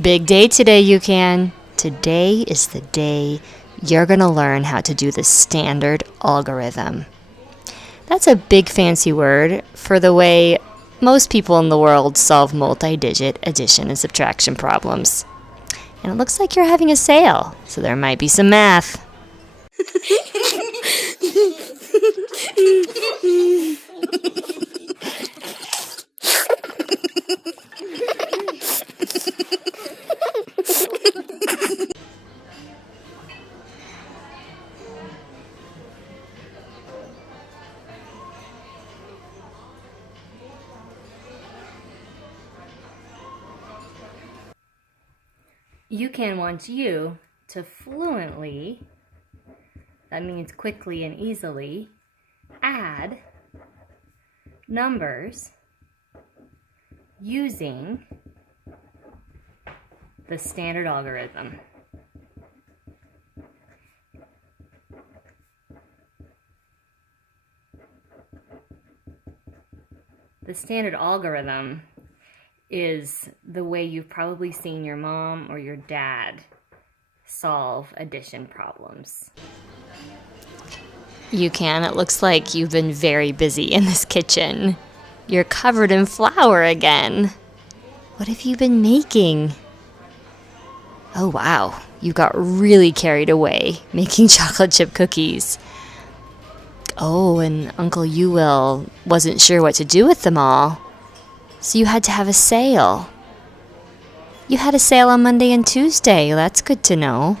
Big day today, UCan. Today is the day you're going to learn how to do the standard algorithm. That's a big fancy word for the way most people in the world solve multi-digit addition and subtraction problems. And it looks like you're having a sale, so there might be some math. UCan wants you to fluently, that means quickly and easily, add numbers using the standard algorithm. The standard algorithm is the way you've probably seen your mom or your dad solve addition problems. UCan, it looks like you've been very busy in this kitchen. You're covered in flour again. What have you been making? Oh wow, you got really carried away making chocolate chip cookies. Oh, and Uncle Will wasn't sure what to do with them all. So you had to have a sale. You had a sale on Monday and Tuesday. That's good to know.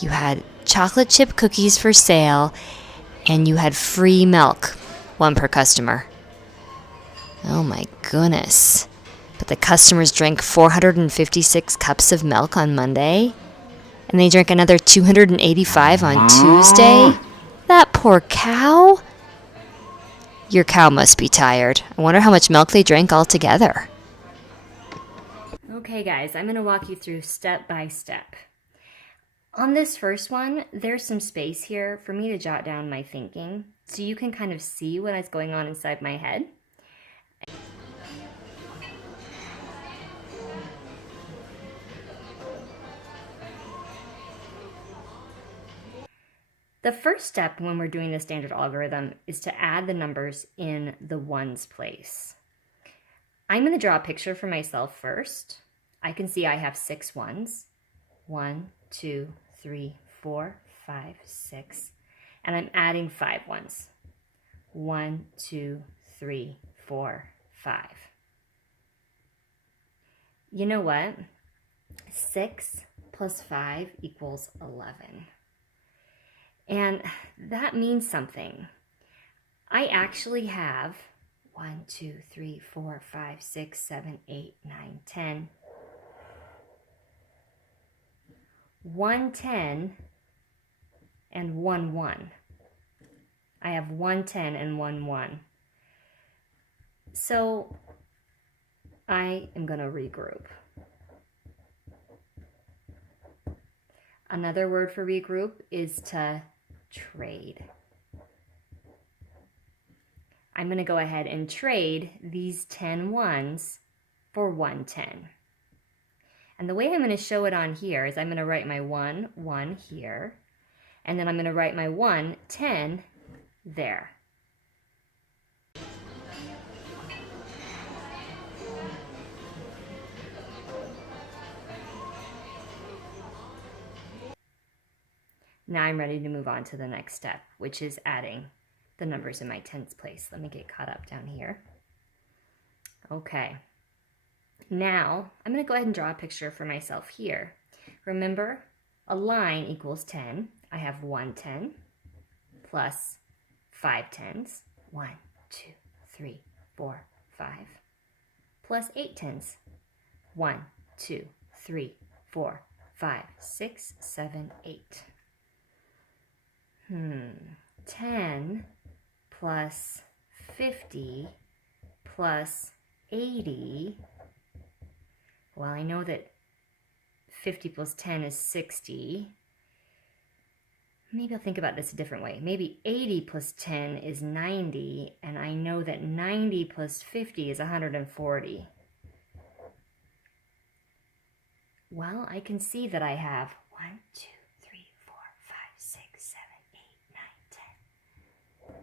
You had chocolate chip cookies for sale, and you had free milk, 1 per customer. Oh my goodness. But the customers drank 456 cups of milk on Monday, and they drank another 285 on Tuesday? That poor cow. Your cow must be tired. I wonder how much milk they drank altogether. Okay guys, I'm going to walk you through step by step. On this first one, there's some space here for me to jot down my thinking, so you can kind of see what is going on inside my head. The first step when we're doing the standard algorithm is to add the numbers in the ones place. I'm going to draw a picture for myself first. I can see I have 6 ones. 1, 2, 3, 4, 5, 6. And I'm adding 5 ones. 1, 2, 3, 4, 5. You know what? 6 plus 5 equals 11. And that means something. I actually have 1, 2, 3, 4, 5, 6, 7, 8, 9, 10. 1 10 and 1 1. I have 1 10 and 1 1. So I am going to regroup. Another word for regroup is to trade. I'm going to go ahead and trade these 10 ones for 1 10. And the way I'm going to show it on here is I'm going to write my 1 1 here, and then I'm going to write my 1 10 there. Now I'm ready to move on to the next step, which is adding the numbers in my tens place. Let me get caught up down here. Okay. Now I'm going to go ahead and draw a picture for myself here. Remember, a line equals 10. I have 1 10 plus 5 tens. 1, 2, 3, 4, 5. Plus 8 tens. 1, 2, 3, 4, 5, 6, 7, 8. 10 plus 50 plus 80. Well, I know that 50 plus 10 is 60. maybe I'll think about this a different way. Maybe 80 plus 10 is 90, and I know that 90 plus 50 is 140. Well, I can see that I have 1, 2, 3, 4, 5, 6, 7, 8, 9,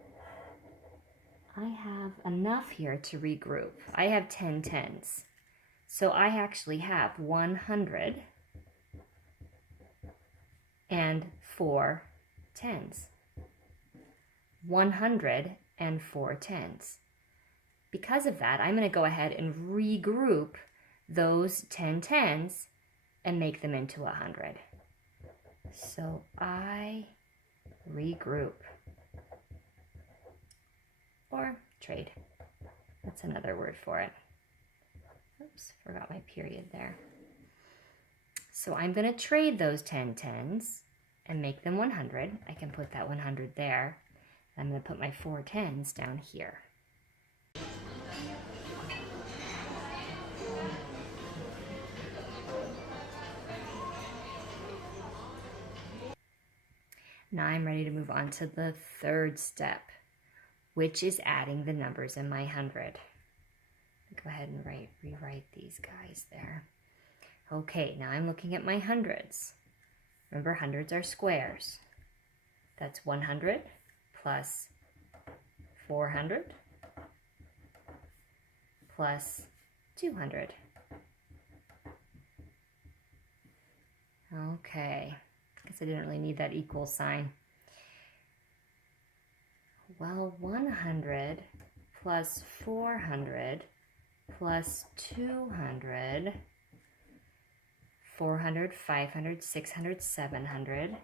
10. I have enough here to regroup. I have 10 tens. So I actually have 100 and 4 tens. 100 and 4 tens. Because of that, I'm going to go ahead and regroup those 10 tens and make them into 100. So I regroup. Or trade. That's another word for it. Oops, forgot my period there. So I'm going to trade those 10 tens and make them 100. I can put that 100 there. I'm going to put my 4 tens down here. Now I'm ready to move on to the third step, which is adding the numbers in my 100. Go ahead and rewrite these guys there. Okay, now I'm looking at my hundreds. Remember, hundreds are squares. That's 100 plus 400 plus 200. Okay, guess I didn't really need that equal sign. Well, 100 plus 400 plus 200, 400, 500, 600, 700.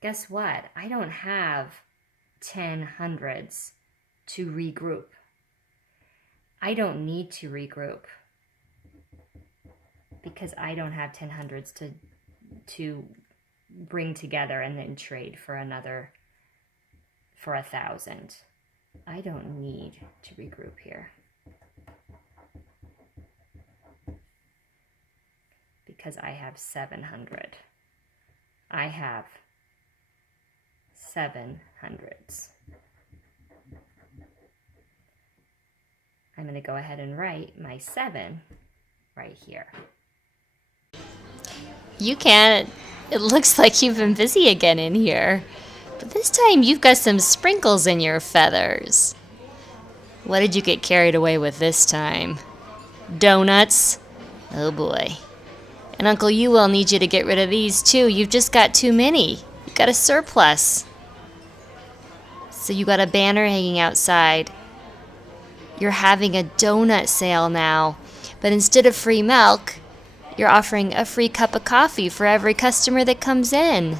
Guess what? I don't have 10 hundreds to regroup. I don't need to regroup because I don't have 10 hundreds to bring together and then trade for another, for 1,000. I don't need to regroup here. Because I have 700. I have 700s. I'm going to go ahead and write my 7 right here. UCan, it looks like you've been busy again in here. But this time you've got some sprinkles in your feathers. What did you get carried away with this time? Donuts? Oh boy. And Uncle U will need you to get rid of these too. You've just got too many. You've got a surplus. So you got a banner hanging outside. You're having a donut sale now. But instead of free milk, you're offering a free cup of coffee for every customer that comes in.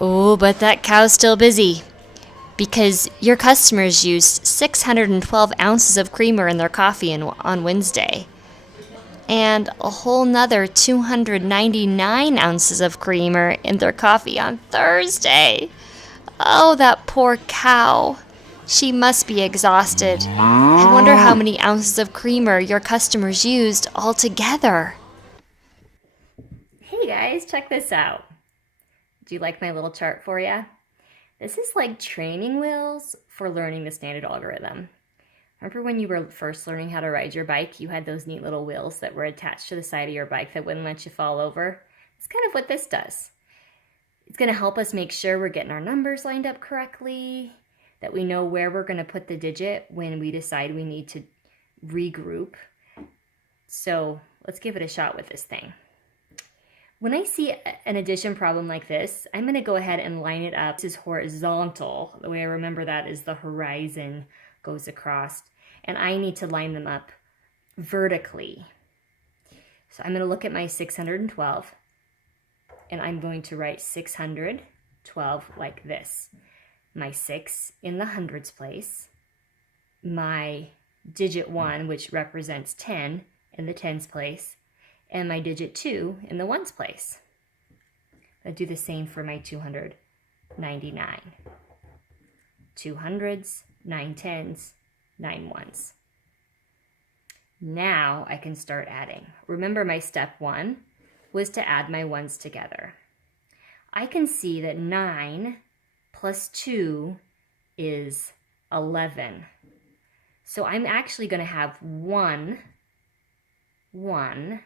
Oh, but that cow's still busy. Because your customers used 612 ounces of creamer in their coffee on Wednesday. And a whole nother 299 ounces of creamer in their coffee on Thursday. Oh, that poor cow. She must be exhausted. I wonder how many ounces of creamer your customers used altogether. Hey guys, check this out. Do you like my little chart for you? This is like training wheels for learning the standard algorithm. Remember when you were first learning how to ride your bike, you had those neat little wheels that were attached to the side of your bike that wouldn't let you fall over? It's kind of what this does. It's going to help us make sure we're getting our numbers lined up correctly, that we know where we're going to put the digit when we decide we need to regroup. So let's give it a shot with this thing. When I see an addition problem like this, I'm going to go ahead and line it up. This is horizontal. The way I remember that is the horizon goes across, and I need to line them up vertically. So I'm going to look at my 612, and I'm going to write 612 like this. My 6 in the hundreds place, my digit 1, which represents 10, in the tens place, and my digit 2 in the ones place. I'll do the same for my 299. 200s, 9 tens, 9 ones. Now I can start adding. Remember, my step 1 was to add my ones together. I can see that 9 plus 2 is 11. So I'm actually going to have 1, 1,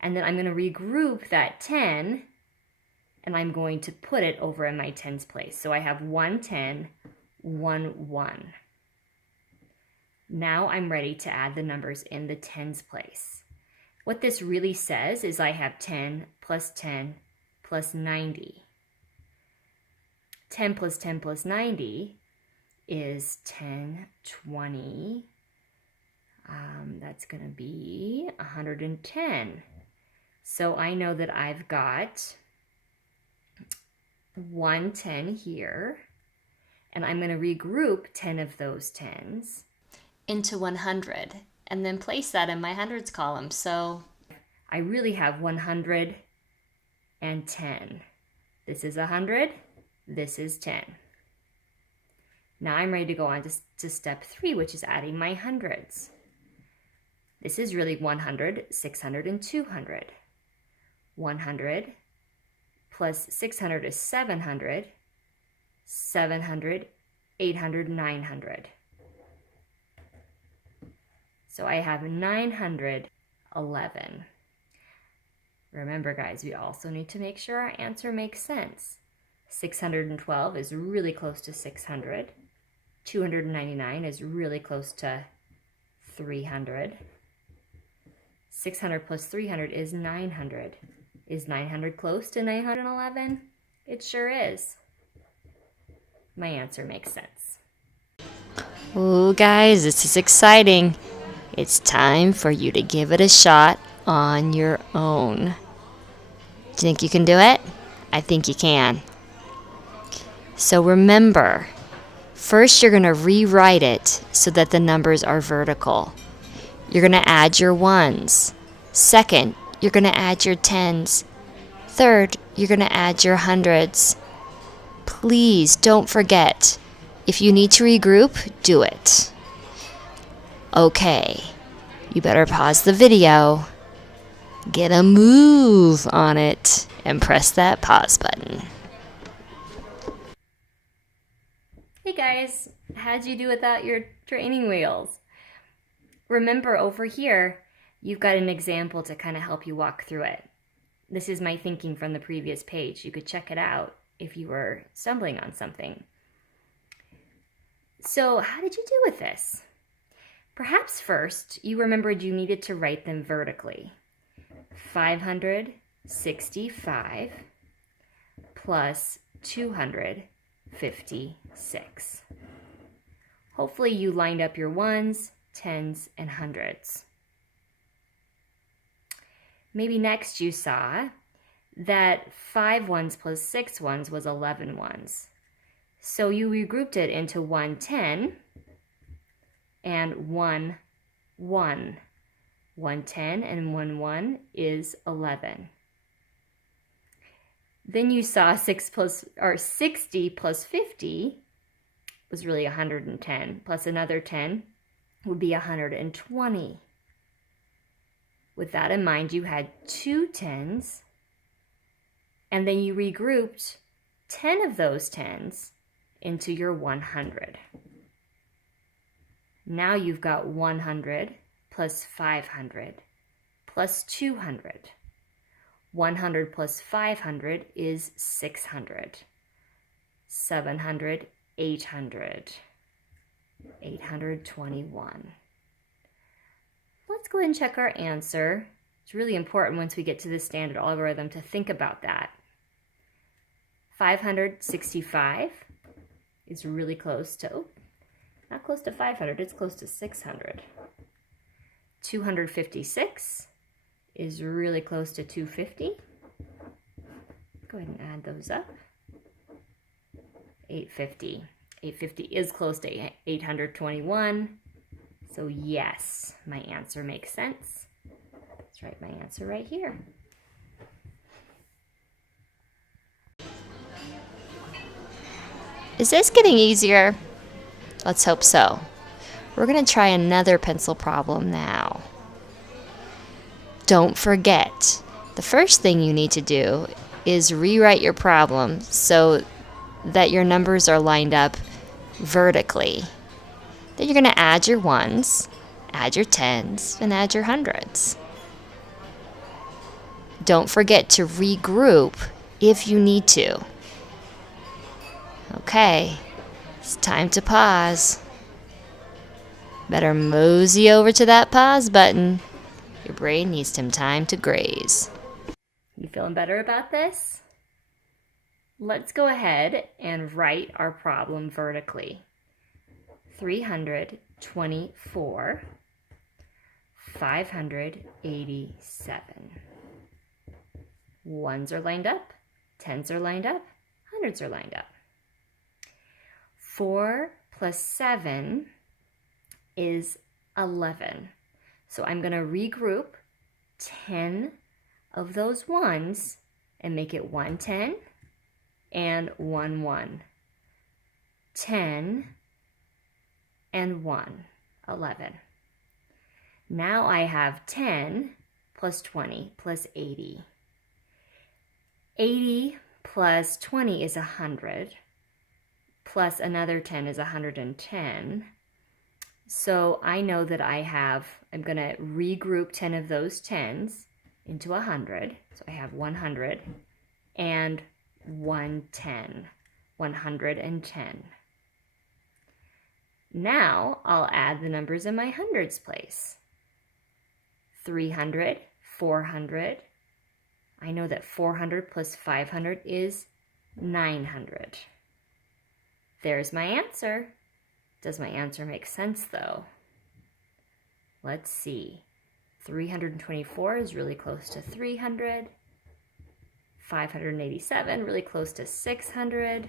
and then I'm going to regroup that 10, and I'm going to put it over in my tens place. So I have 1, 10, 1, 1. Now I'm ready to add the numbers in the tens place. What this really says is I have 10 plus 90. 10 plus 10 plus 90 is 10, 20. That's going to be 110. So I know that I've got 110 here, and I'm going to regroup 10 of those 10s into 100 and then place that in my hundreds column. So I really have 110. This is 100, this is 10. Now I'm ready to go on to step 3, which is adding my hundreds. This is really 100, 600, and 200. 100 plus 600 is 700, 700, 800, 900. So I have 911. Remember, guys, we also need to make sure our answer makes sense. 612 is really close to 600. 299 is really close to 300. 600 plus 300 is 900. Is 900 close to 911? It sure is. My answer makes sense. Oh, guys, this is exciting. It's time for you to give it a shot on your own. Do you think you can do it? I think you can. So remember, first you're going to rewrite it so that the numbers are vertical. You're going to add your ones. Second, you're going to add your tens. Third, you're going to add your hundreds. Please don't forget, if you need to regroup, do it. Okay, you better pause the video, get a move on it, and press that pause button. Hey guys, how'd you do without your training wheels? Remember, over here, you've got an example to kind of help you walk through it. This is my thinking from the previous page. You could check it out if you were stumbling on something. So how did you do with this? Perhaps first, you remembered you needed to write them vertically. 565 plus 256. Hopefully you lined up your ones, tens, and hundreds. Maybe next you saw that 5 ones plus 6 ones was 11 ones. So you regrouped it into 110 and 1 1. 110 and 1 1 is 11. Then you saw 60 plus 50 was really 110, plus another 10 would be 120. With that in mind, you had 2 tens, and then you regrouped 10 of those tens into your 100. Now you've got 100 plus 500 plus 200. 100 plus 500 is 600. 700, 800. 821. Let's go ahead and check our answer. It's really important once we get to the standard algorithm to think about that. 565 is really close to, not close to 500, it's close to 600. 256 is really close to 250. Go ahead and add those up. 850. 850 is close to 821. So yes, my answer makes sense. Let's write my answer right here. Is this getting easier? Let's hope so. We're going to try another pencil problem now. Don't forget, the first thing you need to do is rewrite your problem so that your numbers are lined up vertically. Then you're going to add your ones, add your tens, and add your hundreds. Don't forget to regroup if you need to. Okay, it's time to pause. Better mosey over to that pause button. Your brain needs some time to graze. You feeling better about this? Let's go ahead and write our problem vertically. 324, 587. Ones are lined up, tens are lined up, hundreds are lined up. 4 plus 7 is 11. So I'm going to regroup 10 of those ones and make it 1 10 and 1 1. 10 and 1, 11. Now I have 10 plus 20 plus 80. 80 plus 20 is 100, plus another 10 is 110. So I know that I'm going to regroup 10 of those 10s into 100. So I have 100 and 110, 110. Now I'll add the numbers in my hundreds place. 300, 400. I know that 400 plus 500 is 900. There's my answer. Does my answer make sense though? Let's see. 324 is really close to 300. 587, really close to 600.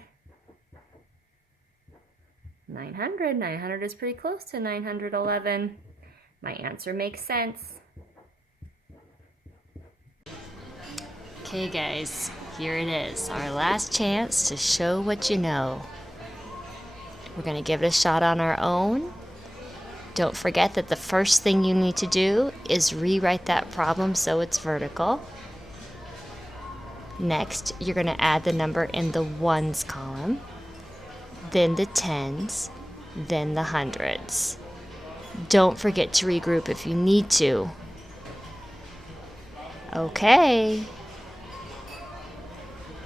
900 is pretty close to 911. My answer makes sense. Okay guys, here it is, our last chance to show what you know. We're going to give it a shot on our own. Don't forget that the first thing you need to do is rewrite that problem so it's vertical. Next, you're going to add the number in the ones column, then the tens, then the hundreds. Don't forget to regroup if you need to. Okay.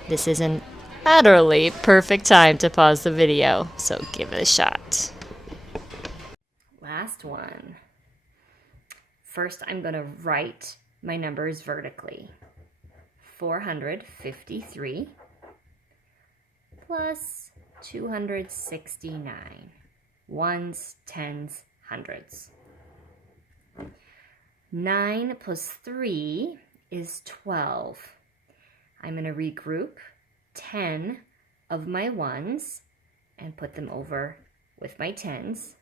This is an utterly perfect time to pause the video, so give it a shot. Last one. First, I'm going to write my numbers vertically. 453 plus 269. Ones, tens, hundreds. 9 plus 3 is 12. I'm going to regroup 10 of my ones and put them over with my tens.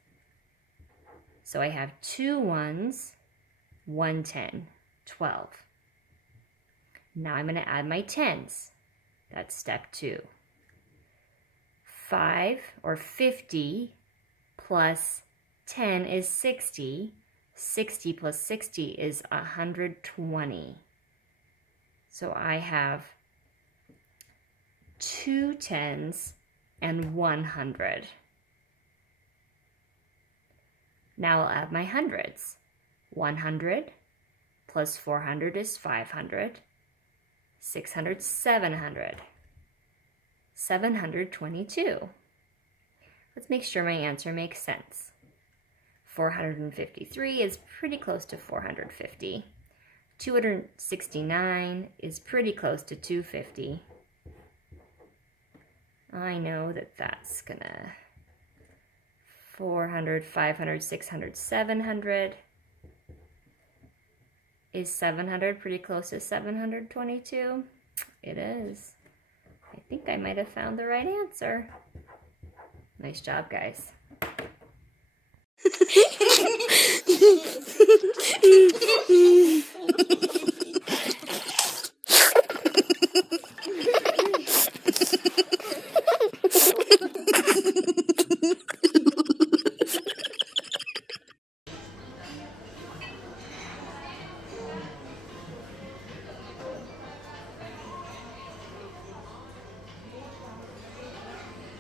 So I have 2 ones, 1 10, 12. Now I'm going to add my tens. That's step 2. 5 or 50 plus 10 is 60. 60 plus 60 is 120. So I have 2 tens and 100. Now I'll add my hundreds. 100 plus 400 is 500. 600, 700. 722. Let's make sure my answer makes sense. 453 is pretty close to 450. 269 is pretty close to 250. I know that that's gonna 400, 500, 600, 700. Is 700 pretty close to 722? It is. I think I might have found the right answer. Nice job, guys.